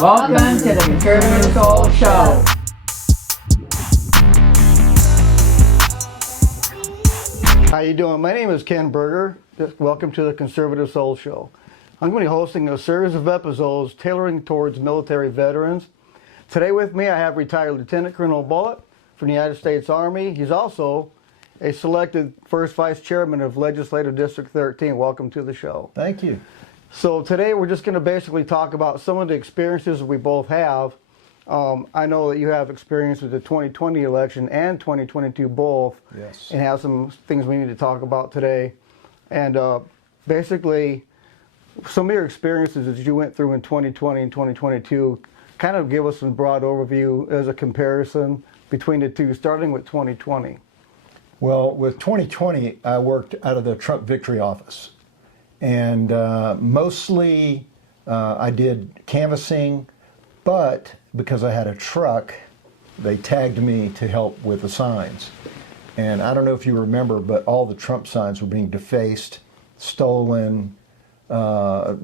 Welcome to the Conservative Seoul Show. How you doing? My name is Ken Berger. Welcome to the Conservative Seoul Show. I'm going to be hosting a series of episodes tailoring towards military veterans. Today with me I have retired Lieutenant Colonel Bullock from the United States Army. He's also a selected first vice chairman of Legislative District 13. Welcome to the show. Thank you. So today we're just going to basically talk about some of the experiences we both have. I know that you have experience with the 2020 election and 2022 both. Yes. And have some things we need to talk about today. And basically, some of your experiences that you went through in 2020 and 2022, kind of give us some broad overview as a comparison between the two, starting with 2020. Well, with 2020, I worked out of the Trump Victory Office. And mostly I did canvassing, but because I had a truck, they tagged me to help with the signs. And I don't know if you remember, but all the Trump signs were being defaced, stolen. I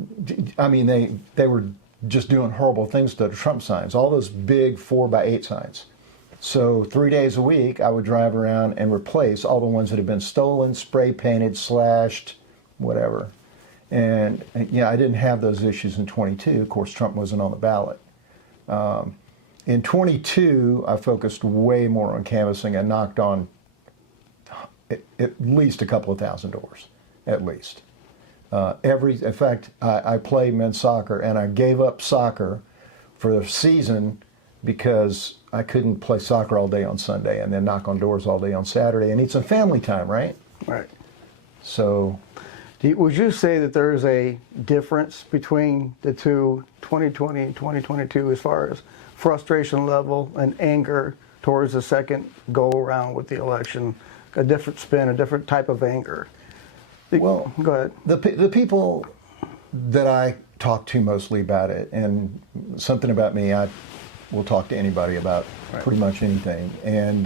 mean, they were just doing horrible things to the Trump signs, all those big 4x8 signs. So 3 days a week, I would drive around and replace all the ones that had been stolen, spray painted, slashed, whatever. And yeah, I didn't have those issues in 22. Of course, Trump wasn't on the ballot. In 22, I focused way more on canvassing. I knocked on at least a couple of thousand doors, at least. In fact, I play men's soccer, and I gave up soccer for the season because I couldn't play soccer all day on Sunday and then knock on doors all day on Saturday. And need some family time, right? Right. So. Would you say that there is a difference between the two, 2020 and 2022, as far as frustration level and anger towards the second go around with the election? A different spin, a different type of anger. Well, go ahead. The people that I talk to mostly about it, and something about me, I will talk to anybody about pretty much anything. And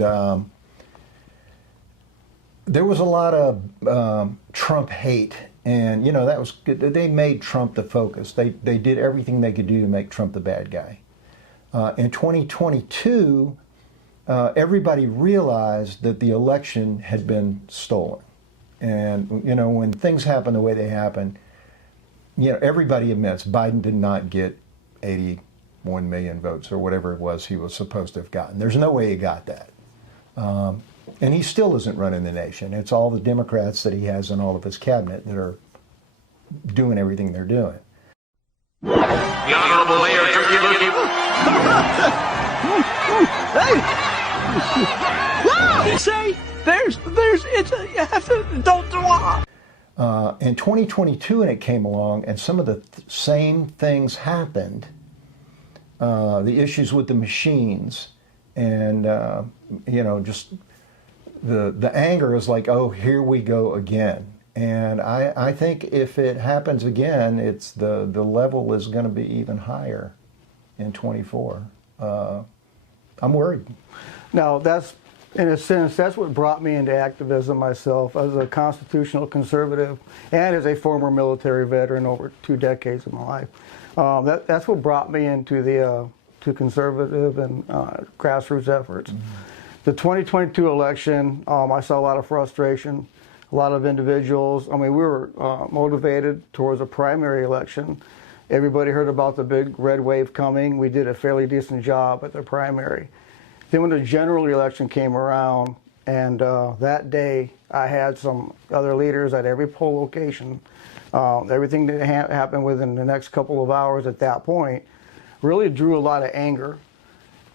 there was a lot of Trump hate, and you know that was good. They made Trump the focus. They did everything they could do to make Trump the bad guy. In 2022, everybody realized that the election had been stolen, and you know when things happen the way they happen, you know everybody admits Biden did not get 81 million votes or whatever it was he was supposed to have gotten. There's no way he got that. And he still isn't running the nation. It's all the Democrats that he has in all of his cabinet that are doing everything they're doing. The Honorable Mayor Turkey Looking. Hey! Say, you have to, don't do it. In 2022, when it came along, and some of the same things happened, the issues with the machines, and, you know, just the anger is like, oh, here we go again. And I think if it happens again, it's the level is going to be even higher in 24. I'm worried. Now, that's, in a sense, that's what brought me into activism myself as a constitutional conservative and as a former military veteran over 2 decades of my life. That's what brought me into the to conservative and grassroots efforts. Mm-hmm. The 2022 election, I saw a lot of frustration, a lot of individuals. I mean, we were motivated towards a primary election. Everybody heard about the big red wave coming. We did a fairly decent job at the primary. Then when the general election came around, and that day I had some other leaders at every poll location. Everything that happened within the next couple of hours at that point really drew a lot of anger.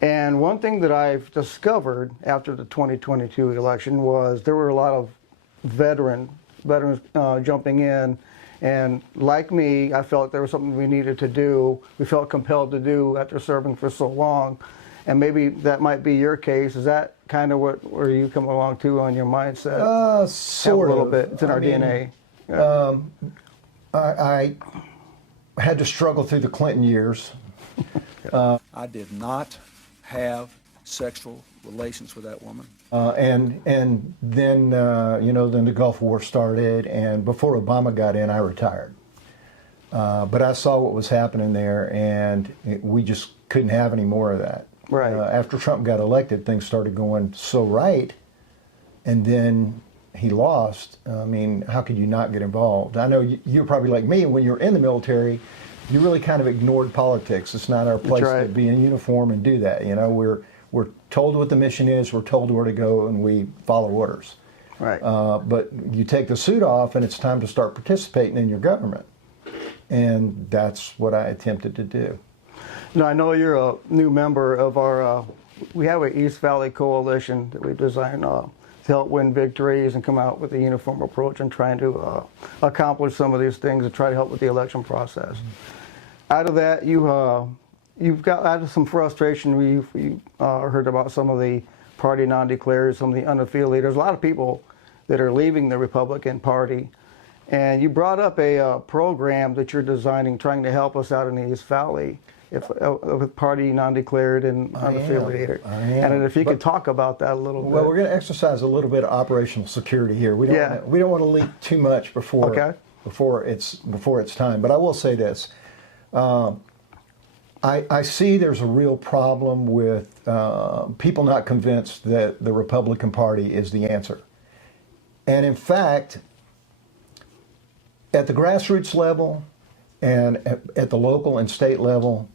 And one thing that I've discovered after the 2022 election was there were a lot of veterans jumping in. And like me, I felt there was something we needed to do. We felt compelled to do after serving for so long. And maybe that might be your case. Is that kind of where you come along to on your mindset? Sort of. A little of. bit. It's in our DNA. Yeah. I had to struggle through the Clinton years. I did not have sexual relations with that woman. And then, you know, then the Gulf War started, and before Obama got in, I retired. But I saw what was happening there, and we just couldn't have any more of that. Right. After Trump got elected, things started going so right, and then he lost. I mean, how could you not get involved? I know you're probably like me. When you're in the military, you really kind of ignored politics. It's not our place to be in uniform and do that. You know, we're told what the mission is, we're told where to go, and we follow orders. Right. But you take the suit off, and it's time to start participating in your government. And that's what I attempted to do. Now, I know you're a new member of our, we have an East Valley Coalition that we've designed to help win victories and come out with a uniform approach and trying to accomplish some of these things and try to help with the election process. Out of that, you've got out of some frustration. We've heard about some of the party non-declared, some of the unaffiliated. There's a lot of people that are leaving the Republican Party. And you brought up a program that you're designing, trying to help us out in the East Valley with party non-declared and unaffiliated. I am. And if you could talk about that a little bit. Well, we're going to exercise a little bit of operational security here. We don't want to leak too much before it's time. But I will say this. I see there's a real problem with people not convinced that the Republican Party is the answer. And in fact, at the grassroots level and at the local and state level,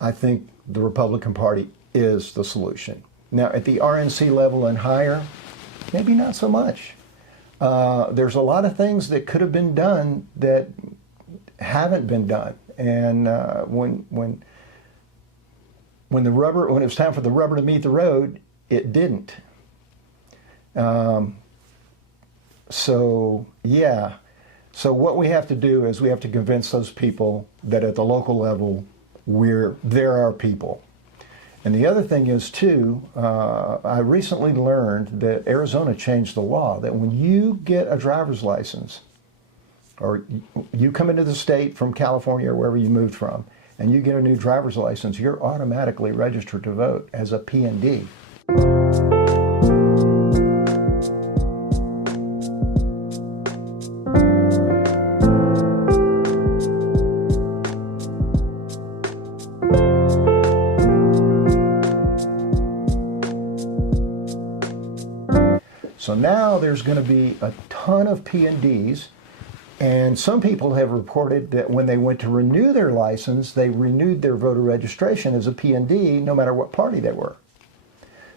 I think the Republican Party is the solution. Now, at the RNC level and higher, maybe not so much. There's a lot of things that could have been done that haven't been done. And when it was time for the rubber to meet the road, it didn't. So what we have to do is we have to convince those people that at the local level, they're our people. And the other thing is, too, I recently learned that Arizona changed the law that when you get a driver's license, or you come into the state from California or wherever you moved from, and you get a new driver's license, you're automatically registered to vote as a P&D. So now there's going to be a ton of P&Ds, and some people have reported that when they went to renew their license, they renewed their voter registration as a P&D no matter what party they were.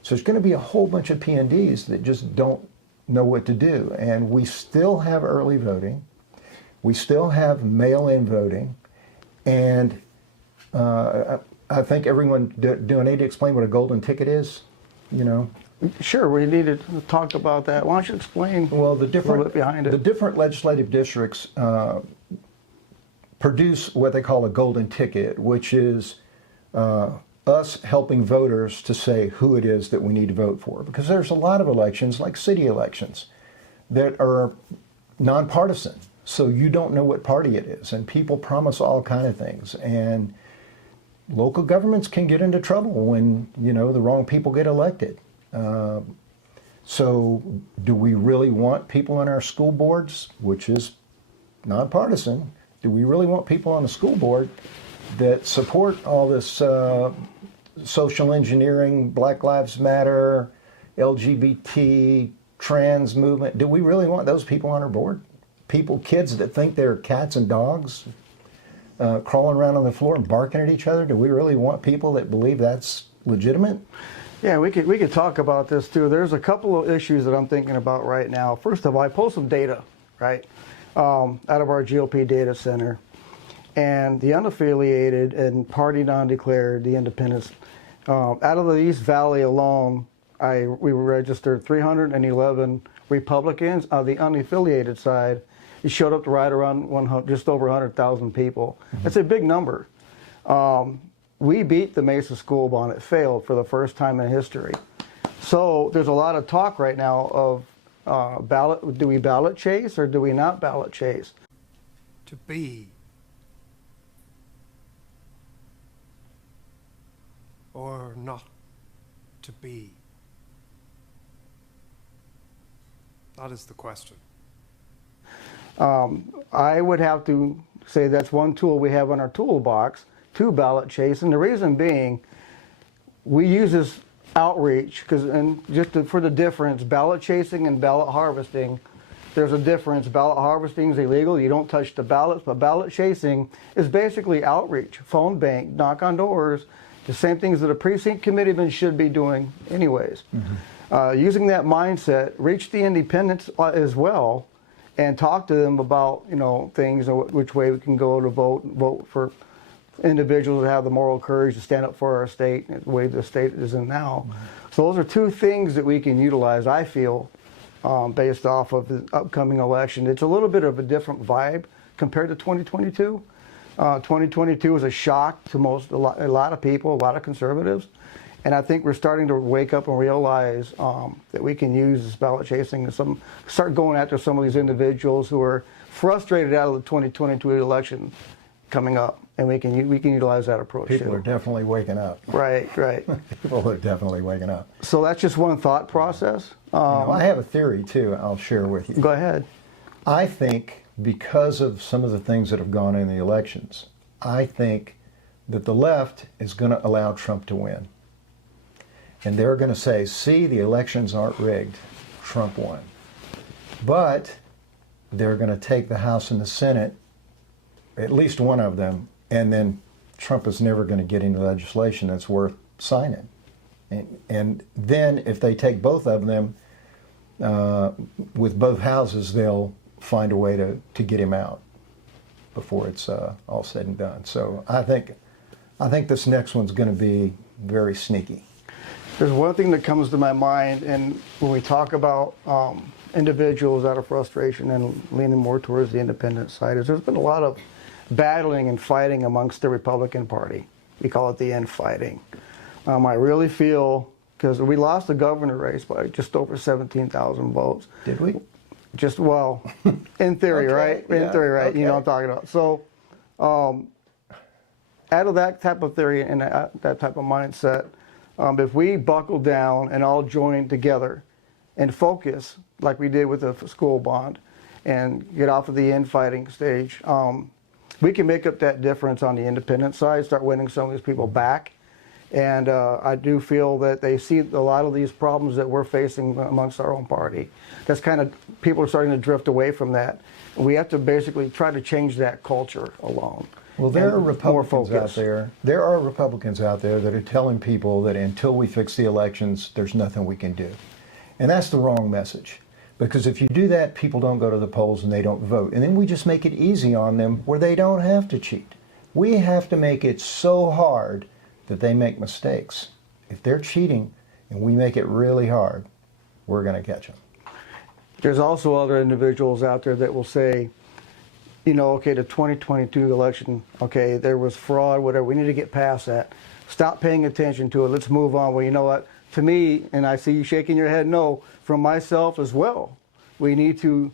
So there's going to be a whole bunch of P&Ds that just don't know what to do. And we still have early voting. We still have mail-in voting. And I think everyone, do I need to explain what a golden ticket is? You know? Sure, we need to talk about that. Why don't you explain a little bit behind it? The different legislative districts produce what they call a golden ticket, which is us helping voters to say who it is that we need to vote for. Because there's a lot of elections, like city elections, that are nonpartisan. So you don't know what party it is, and people promise all kind of things. And local governments can get into trouble when, you know, the wrong people get elected. So do we really want people on our school boards, which is nonpartisan? Do we really want people on the school board that support all this social engineering, Black Lives Matter, LGBT, trans movement? Do we really want those people on our board? Kids that think they're cats and dogs crawling around on the floor and barking at each other? Do we really want people that believe that's legitimate? Yeah, we could talk about this too. There's a couple of issues that I'm thinking about right now. First of all, I pulled some data, right, out of our GOP data center, and the unaffiliated and party non-declared, the independents, out of the East Valley alone, we registered 311 Republicans. On the unaffiliated side, it showed up to right around just over 100,000 people. Mm-hmm. That's a big number. We beat the Mesa school bond. It failed for the first time in history. So there's a lot of talk right now of ballot. Do we ballot chase or do we not ballot chase? To be or not to be? That is the question. I would have to say that's one tool we have in our toolbox to ballot chase, and the reason being, we use this outreach for the difference, ballot chasing and ballot harvesting. There's a difference. Ballot harvesting is illegal. You don't touch the ballots, but ballot chasing is basically outreach, phone bank, knock on doors, the same things that a precinct committeeman should be doing anyways. Using that mindset, reach the independents as well, and talk to them about things and which way we can go to vote for individuals that have the moral courage to stand up for our state, the way the state is in now. So those are two things that we can utilize, I feel, based off of the upcoming election. It's a little bit of a different vibe compared to 2022. 2022 was a shock to a lot of people, a lot of conservatives. And I think we're starting to wake up and realize that we can use this ballot chasing and start going after some of these individuals who are frustrated out of the 2022 election coming up. And we can utilize that approach People too. are definitely waking up. Right. People are definitely waking up. So that's just one thought process. I have a theory too I'll share with you. Go ahead. I think because of some of the things that have gone in the elections, I think that the left is going to allow Trump to win. And they're going to say, see, the elections aren't rigged. Trump won. But they're going to take the House and the Senate, at least one of them, and then Trump is never going to get any legislation that's worth signing. And then if they take both of them, with both houses, they'll find a way to get him out before it's all said and done. So I think this next one's going to be very sneaky. There's one thing that comes to my mind, and when we talk about individuals out of frustration and leaning more towards the independent side, is there's been a lot of battling and fighting amongst the Republican Party. We call it the infighting. I really feel, because we lost the governor race by just over 17,000 votes. Did we? Just, well, in theory, Okay, right? In yeah, theory, right? okay. You know what I'm talking about. So, out of that type of theory and that type of mindset, if we buckle down and all join together and focus, like we did with the school bond, and get off of the infighting stage, we can make up that difference on the independent side, start winning some of these people back. And I do feel that they see a lot of these problems that we're facing amongst our own party. That's kind of, people are starting to drift away from that. We have to basically try to change that culture alone. Well, there are And more Republicans out focus. there. There are Republicans out there that are telling people that until we fix the elections, there's nothing we can do. And that's the wrong message. Because if you do that, people don't go to the polls and they don't vote. And then we just make it easy on them where they don't have to cheat. We have to make it so hard that they make mistakes. If they're cheating and we make it really hard, we're going to catch them. There's also other individuals out there that will say, okay, the 2022 election, okay, there was fraud, whatever, we need to get past that. Stop paying attention to it, let's move on. Well, you know what, to me, and I see you shaking your head no, from myself as well, we need to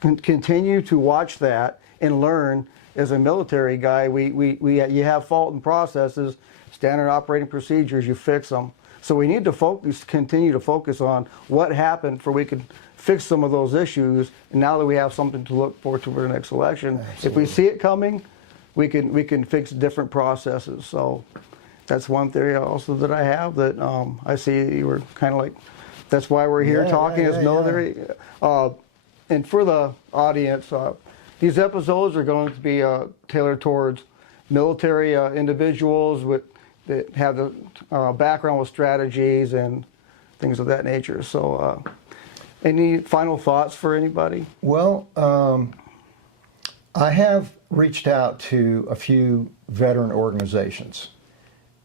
continue to watch that and learn. As a military guy, you have fault in processes, standard operating procedures, you fix them. So we need to continue to focus on what happened we can fix some of those issues. And now that we have something to look forward to for the next election, Absolutely. if we see it coming, we can fix different processes. So that's one theory also that I have that I see you were kind of like, that's why we're here talking as military. And for the audience, these episodes are going to be tailored towards military individuals that have the background with strategies and things of that nature. So any final thoughts for anybody? Well, I have reached out to a few veteran organizations,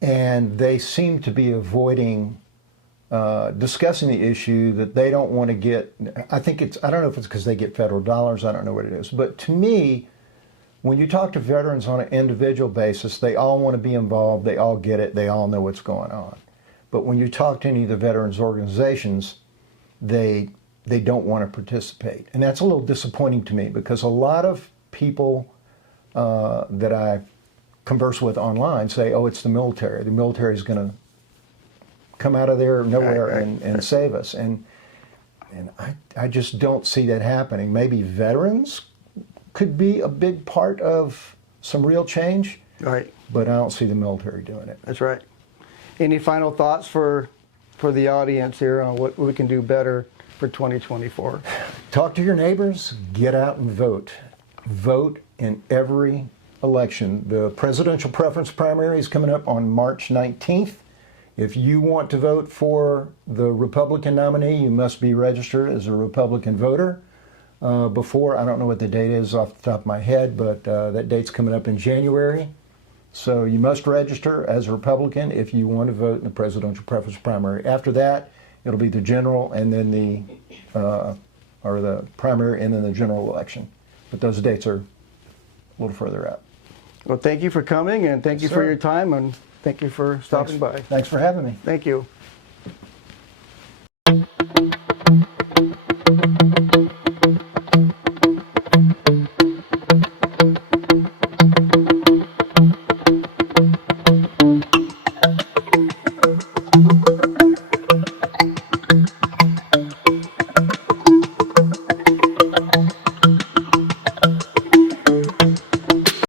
and they seem to be avoiding discussing the issue that they don't want to get. I don't know if it's because they get federal dollars, I don't know what it is. But to me, when you talk to veterans on an individual basis, they all want to be involved, they all get it, they all know what's going on. But when you talk to any of the veterans organizations, they don't want to participate. And that's a little disappointing to me because a lot of people that I converse with online say, oh, it's the military. The military is going to come out of there nowhere Right. and save us. And And I just don't see that happening. Maybe veterans could be a big part of some real change, Right. but I don't see the military doing it. That's right. Any final thoughts for the audience here on what we can do better for 2024? Talk to your neighbors, get out and vote. Vote in every election. The presidential preference primary is coming up on March 19th. If you want to vote for the Republican nominee, you must be registered as a Republican voter. Before, I don't know what the date is off the top of my head, but that date's coming up in January. So you must register as a Republican if you want to vote in the presidential preference primary. After that, it'll be the general and then the primary and then the general election. But those dates are a little further out. Well, thank you for coming, and thank you Yes, for sir. your time, and thank you for stopping by. Thanks for having me. Thank you.